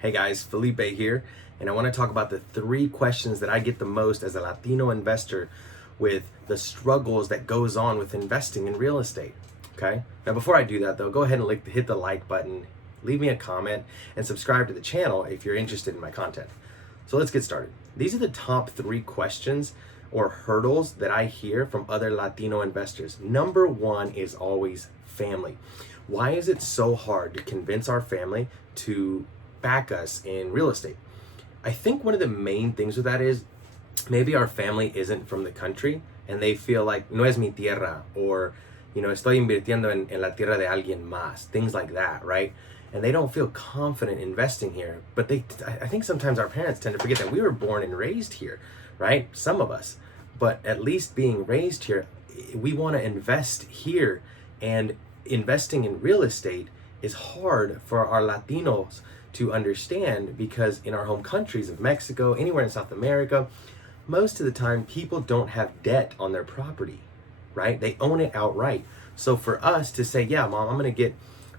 Hey guys, Felipe here, and I want to talk about the 3 questions that I get the most as a Latino investor with the struggles that goes on with investing in real estate. Okay? Now before I do that though, go ahead and hit the like button, leave me a comment, and subscribe to the channel if you're interested in my content. So let's get started. These are the top 3 questions or hurdles that I hear from other Latino investors. Number 1 is always family. Why is it so hard to convince our family to back us in real estate? I think one of the main things with that is maybe our family isn't from the country and they feel like no es mi tierra, or estoy invirtiendo en la tierra de alguien más, things like that, right? And they don't feel confident investing here. But I think sometimes our parents tend to forget that we were born and raised here, right? Some of us, but at least being raised here, we want to invest here, and investing in real estate is hard for our Latinos to understand, because in our home countries of Mexico, anywhere in South America, most of the time people don't have debt on their property, right? They own it outright. So for us to say, yeah, mom, I'm going to get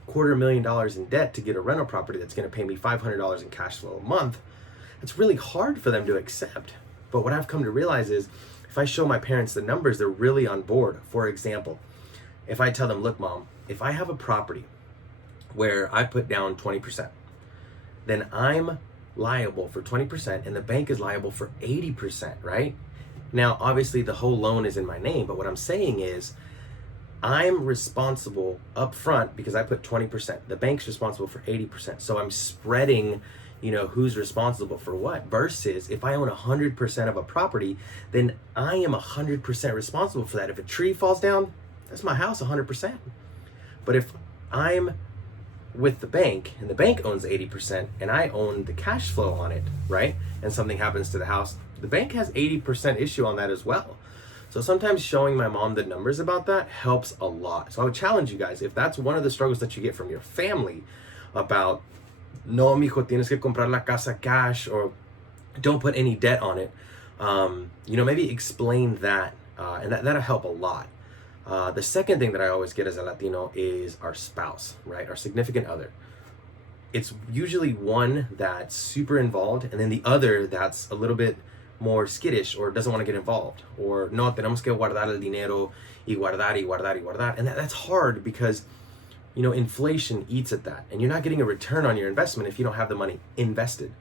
$250,000 in debt to get a rental property that's going to pay me $500 in cash flow a month, it's really hard for them to accept. But what I've come to realize is if I show my parents the numbers, they're really on board. For example, if I tell them, look, mom, if I have a property where I put down 20%, then I'm liable for 20% and the bank is liable for 80%, right? Now, obviously the whole loan is in my name, but what I'm saying is I'm responsible up front because I put 20%. The bank's responsible for 80%. So I'm spreading, who's responsible for what, versus if I own 100% of a property, then I am 100% responsible for that. If a tree falls down, that's my house 100%. But if I'm with the bank and the bank owns 80% and I own the cash flow on it, right? And something happens to the house, the bank has 80% issue on that as well. So sometimes showing my mom the numbers about that helps a lot. So I would challenge you guys, if that's one of the struggles that you get from your family about, no, mijo, tienes que comprar la casa cash, or don't put any debt on it, maybe explain that, and that'll help a lot. The second thing that I always get as a Latino is our spouse, right? Our significant other. It's usually one that's super involved and then the other that's a little bit more skittish or doesn't want to get involved, or no, tenemos que guardar el dinero y guardar y guardar y guardar. And that's hard because, inflation eats at that, and you're not getting a return on your investment if you don't have the money invested.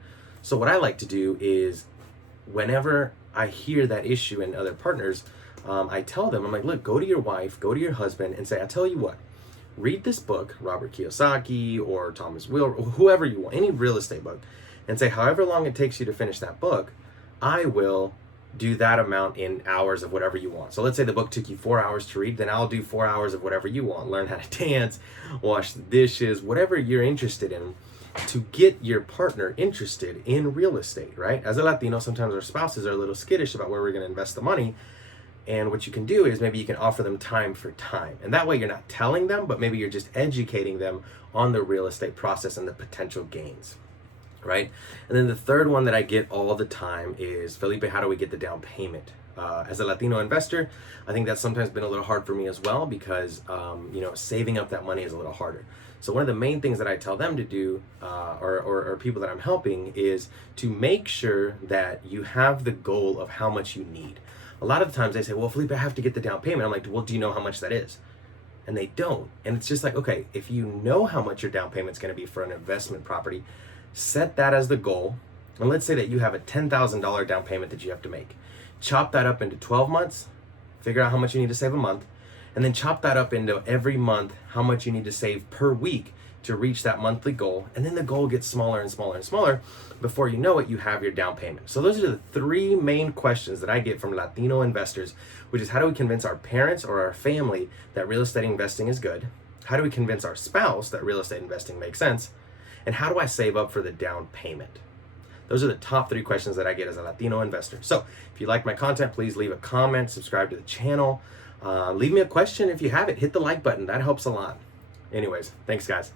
So what I like to do is whenever I hear that issue in other partners, I tell them, I'm like, look, go to your wife, go to your husband and say, I tell you what, read this book, Robert Kiyosaki or Thomas Will, or whoever you want, any real estate book, and say, however long it takes you to finish that book, I will do that amount in hours of whatever you want. So let's say the book took you 4 hours to read, then I'll do 4 hours of whatever you want. Learn how to dance, wash the dishes, whatever you're interested in, to get your partner interested in real estate, right? As a Latino, sometimes our spouses are a little skittish about where we're going to invest the money. And what you can do is maybe you can offer them time for time. And that way you're not telling them, but maybe you're just educating them on the real estate process and the potential gains, right? And then the third one that I get all the time is, Felipe, how do we get the down payment? As a Latino investor, I think that's sometimes been a little hard for me as well, because, saving up that money is a little harder. So one of the main things that I tell them to do, or people that I'm helping, is to make sure that you have the goal of how much you need. A lot of the times they say, well, Felipe, I have to get the down payment. I'm like, well, do you know how much that is? And they don't. And it's just like, okay, if you know how much your down payment's going to be for an investment property, set that as the goal. And let's say that you have a $10,000 down payment that you have to make. Chop that up into 12 months, figure out how much you need to save a month, and then chop that up into every month how much you need to save per week to reach that monthly goal. And then the goal gets smaller and smaller and smaller. Before you know it, you have your down payment. So those are the 3 main questions that I get from Latino investors, which is, how do we convince our parents or our family that real estate investing is good? How do we convince our spouse that real estate investing makes sense? And how do I save up for the down payment? Those are the top 3 questions that I get as a Latino investor. So if you like my content, please leave a comment, subscribe to the channel. Leave me a question if you have it. Hit the like button. That helps a lot. Anyways, thanks guys.